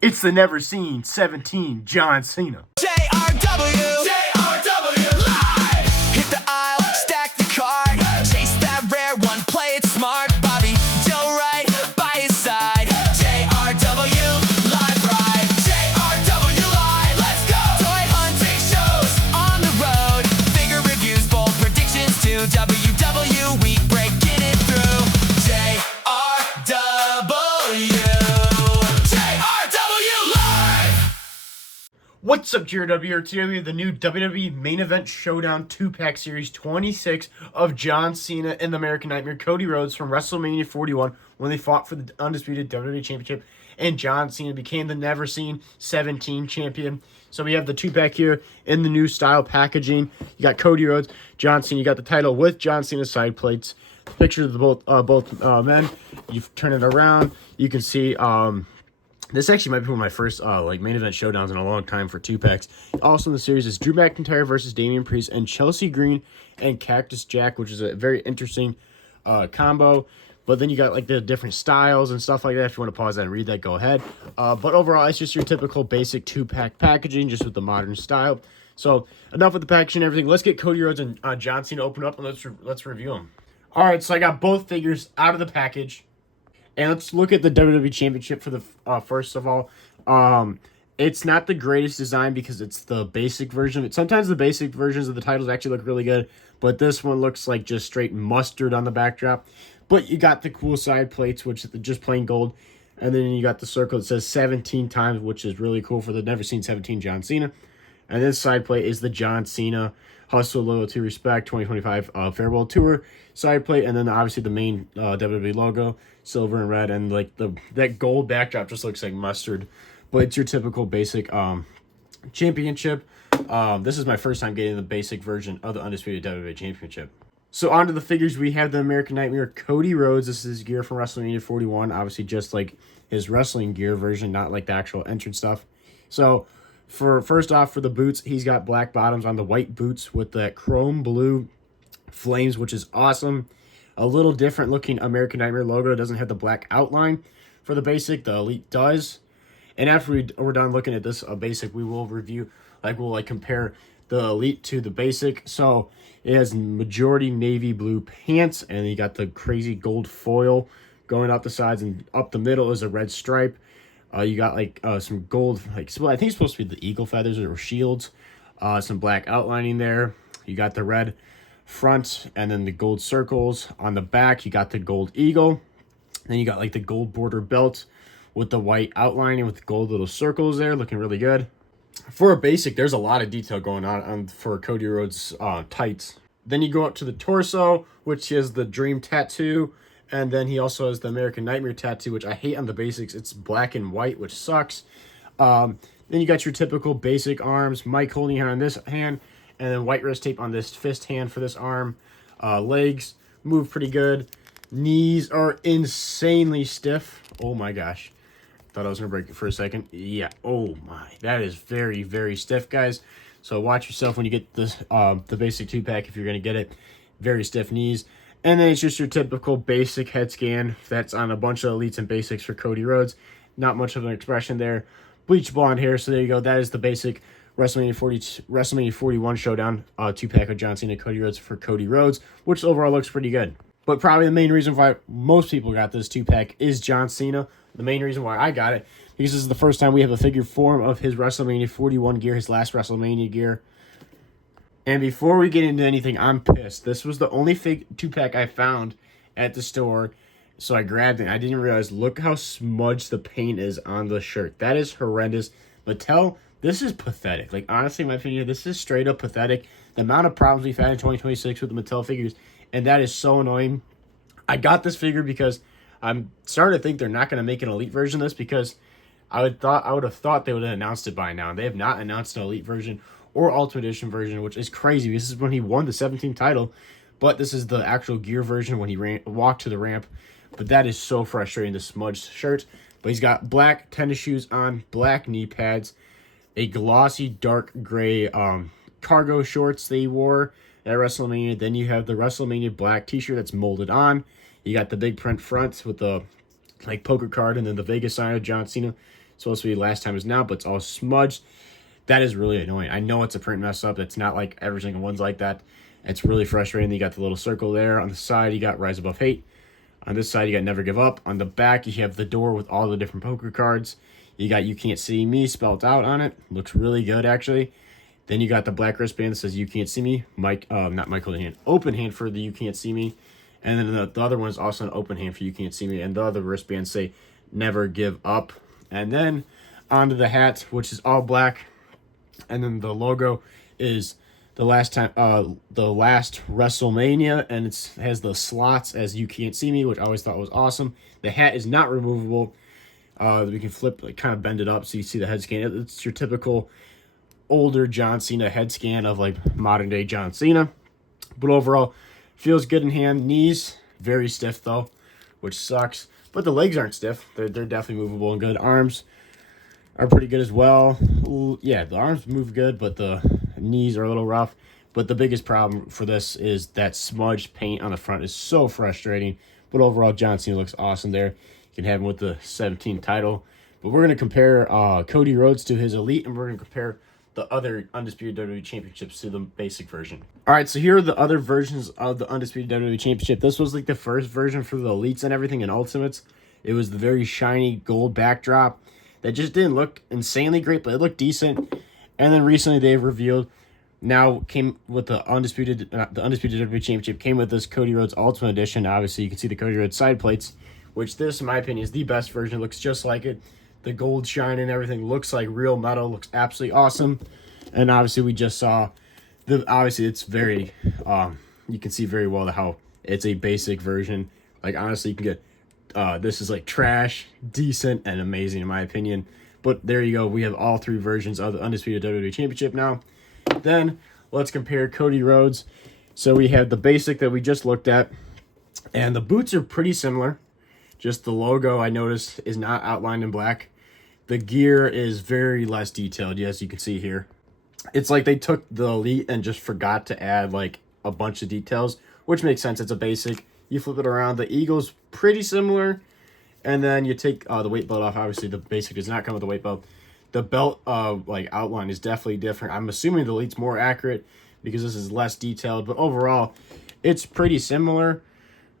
It's the never seen 17 John Cena. JRW live. Hit the aisle, stack the card, chase that rare one, play it smart. Bobby Joe right by his side. JRW live ride. JRW live. Let's go. Toy hunting shows on the road. Figure reviews, bold predictions too. WW week breaking it through. JRW. What's up, JRW? Today we have the new WWE Main Event Showdown 2-Pack Series 26 of John Cena and the American Nightmare Cody Rhodes from WrestleMania 41 when they fought for the undisputed WWE Championship, and John Cena became the never seen 17 champion. So we have the 2-pack here in the new style packaging. You got Cody Rhodes, John Cena. You got the title with John Cena's side plates. Picture of the both men. You turn it around. You can see this actually might be one of my first main event showdowns in a long time for 2-packs. Also in the series is Drew McIntyre versus Damian Priest and Chelsea Green and Cactus Jack, which is a very interesting combo. But then you got like the different styles and stuff like that. If you want to pause that and read that, go ahead. But overall, it's just your typical basic 2-pack packaging, just with the modern style. So enough with the packaging and everything. Let's get Cody Rhodes and John Cena open up and let's review them. All right, so I got both figures out of the package. And let's look at the WWE Championship for the first of all. It's not the greatest design because it's the basic version. Sometimes the basic versions of the titles actually look really good, but this one looks like just straight mustard on the backdrop. But you got the cool side plates, which is just plain gold. And then you got the circle that says 17 times, which is really cool for the never seen 17 John Cena. And this side plate is the John Cena Hustle, Loyalty, Respect 2025 Farewell Tour side plate. And then obviously the main WWE logo, silver and red. And like that gold backdrop just looks like mustard. But it's your typical basic championship. This is my first time getting the basic version of the Undisputed WWE Championship. So onto the figures, we have the American Nightmare Cody Rhodes. This is his gear from WrestleMania 41. Obviously just like his wrestling gear version, not like the actual entrance stuff. So first off, for the boots, he's got black bottoms on the white boots with that chrome blue flames, which is awesome. A little different looking American Nightmare logo. It doesn't have the black outline for the basic. The Elite does. And after we're done looking at this basic, we will review, we'll compare the Elite to the basic. So it has majority navy blue pants, and you got the crazy gold foil going up the sides, and up the middle is a red stripe. You got some gold, I think it's supposed to be the eagle feathers or shields. Some black outlining there. You got the red front, and then the gold circles on the back. You got the gold eagle. Then you got like the gold border belt with the white outlining with gold little circles there, looking really good. For a basic, there's a lot of detail going on for Cody Rhodes tights. Then you go up to the torso, which is the Dream tattoo. And then he also has the American Nightmare tattoo, which I hate on the basics. It's black and white, which sucks. Then you got your typical basic arms. Mike holding on this hand, and then white wrist tape on this fist hand for this arm. Legs move pretty good. Knees are insanely stiff. Oh my gosh. Thought I was going to break it for a second. Yeah. Oh my. That is very, very stiff, guys. So watch yourself when you get this the basic 2-pack if you're going to get it. Very stiff knees. And then it's just your typical basic head scan. That's on a bunch of Elites and basics for Cody Rhodes. Not much of an expression there. Bleach blonde hair. So there you go. That is the basic WrestleMania 41 showdown 2-pack of John Cena Cody Rhodes for Cody Rhodes, which overall looks pretty good. But probably the main reason why most people got this 2-pack is John Cena. The main reason why I got it, because this is the first time we have a figure form of his WrestleMania 41 gear, his last WrestleMania gear. And before we get into anything, I'm pissed. This was the only 2-pack I found at the store, so I grabbed it. I didn't realize, look how smudged the paint is on the shirt. That is horrendous. Mattel, this is pathetic. Honestly, in my opinion, this is straight up pathetic. The amount of problems we've had in 2026 with the Mattel figures, and that is so annoying. I got this figure because I'm starting to think they're not going to make an Elite version of this, because I would have thought they would have announced it by now. They have not announced an Elite version or Ultimate Edition version, which is crazy. This is when he won the 17th title, but this is the actual gear version when he walked to the ramp. But that is so frustrating, the smudged shirt. But he's got black tennis shoes on, black knee pads, a glossy dark gray cargo shorts they wore at WrestleMania. Then you have the WrestleMania black t-shirt that's molded on. You got the big print front with the poker card, and then the Vegas sign of John Cena supposed to be last time is now, but it's all smudged. That is really annoying. I know it's a print mess up. It's not like every single one's like that. It's really frustrating. You got the little circle there. On the side, you got Rise Above Hate. On this side, you got Never Give Up. On the back, you have the door with all the different poker cards. You got You Can't See Me spelled out on it. Looks really good, actually. Then you got the black wristband that says You Can't See Me. Not Michael in hand. Open hand for the You Can't See Me. And then the other one is also an open hand for You Can't See Me. And the other wristbands say Never Give Up. And then onto the hat, which is all black. And then the logo is the last WrestleMania, and it has the slots as You Can't See Me, which I always thought was awesome. The hat is not removable. We can flip, like, kind of bend it up so you see the head scan. It's your typical older John Cena head scan of, like, modern day John Cena. But overall, feels good in hand. Knees very stiff though, which sucks. But the legs aren't stiff. They're definitely movable and good. Arms are pretty good as well. Yeah, the arms move good, but the knees are a little rough. But the biggest problem for this is that smudged paint on the front is so frustrating. But overall, John Cena looks awesome there. You can have him with the 17th title. But we're going to compare Cody Rhodes to his Elite, and we're going to compare the other Undisputed WWE Championships to the basic version. All right, so here are the other versions of the Undisputed WWE Championship. This was like the first version for the Elites and everything and Ultimates. It was the very shiny gold backdrop that just didn't look insanely great, but it looked decent. And then recently they've revealed, now came with the Undisputed WWE Championship, came with this Cody Rhodes Ultimate Edition. Obviously, you can see the Cody Rhodes side plates, which this, in my opinion, is the best version. It looks just like it. The gold shine and everything looks like real metal. Looks absolutely awesome. And obviously, we just saw, obviously, it's very, you can see very well how it's a basic version. Like, honestly, you can get, this is like trash, decent, and amazing in my opinion. But there you go. We have all three versions of the Undisputed WWE Championship now. Then let's compare Cody Rhodes. So we have the basic that we just looked at, and the boots are pretty similar. Just the logo, I noticed, is not outlined in black. The gear is very less detailed, yes, you can see here. It's like they took the Elite and just forgot to add like a bunch of details, which makes sense. It's a basic. You flip it around. The Eagle's pretty similar. And then you take the weight belt off. Obviously, the basic does not come with the weight belt. The belt like outline is definitely different. I'm assuming the Elite's more accurate because this is less detailed. But overall, it's pretty similar.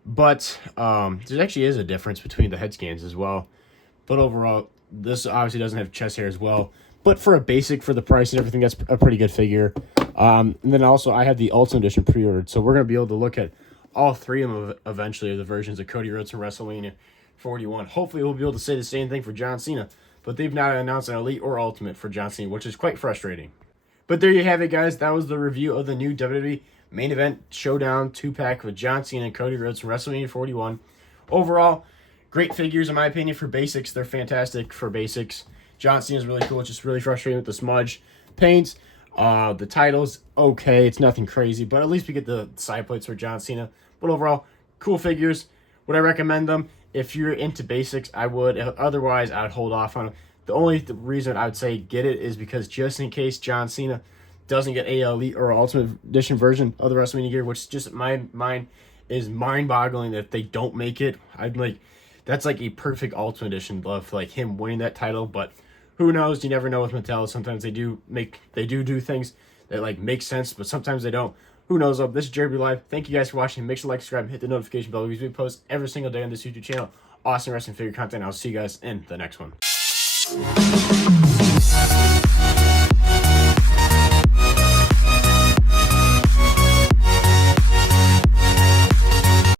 But there actually is a difference between the head scans as well. But overall, this obviously doesn't have chest hair as well. But for a basic, for the price and everything, that's a pretty good figure. And then also, I have the Ultimate Edition pre-ordered. So we're going to be able to look at all three of them eventually, the versions of Cody Rhodes from WrestleMania 41. Hopefully, we'll be able to say the same thing for John Cena. But they've not announced an Elite or Ultimate for John Cena, which is quite frustrating. But there you have it, guys. That was the review of the new WWE Main Event Showdown 2-pack with John Cena and Cody Rhodes from WrestleMania 41. Overall, great figures in my opinion for basics. They're fantastic for basics. John Cena is really cool. It's just really frustrating with the smudge paints. The title's okay. It's nothing crazy, but at least we get the side plates for John Cena. But overall, cool figures. Would I recommend them? If you're into basics, I would. Otherwise, I'd hold off on them. The only reason I would say get it is because just in case John Cena doesn't get a Elite or Ultimate Edition version of the WrestleMania gear, which just in my mind is mind-boggling that if they don't make it. I'd like, that's like a perfect Ultimate Edition of like him winning that title. But who knows? You never know with Mattel. Sometimes they do things that like make sense, but sometimes they don't. Who knows? This is Jeremy Live. Thank you guys for watching. Make sure to like, subscribe, and hit the notification bell because we post every single day on this YouTube channel. Awesome wrestling figure content. I'll see you guys in the next one.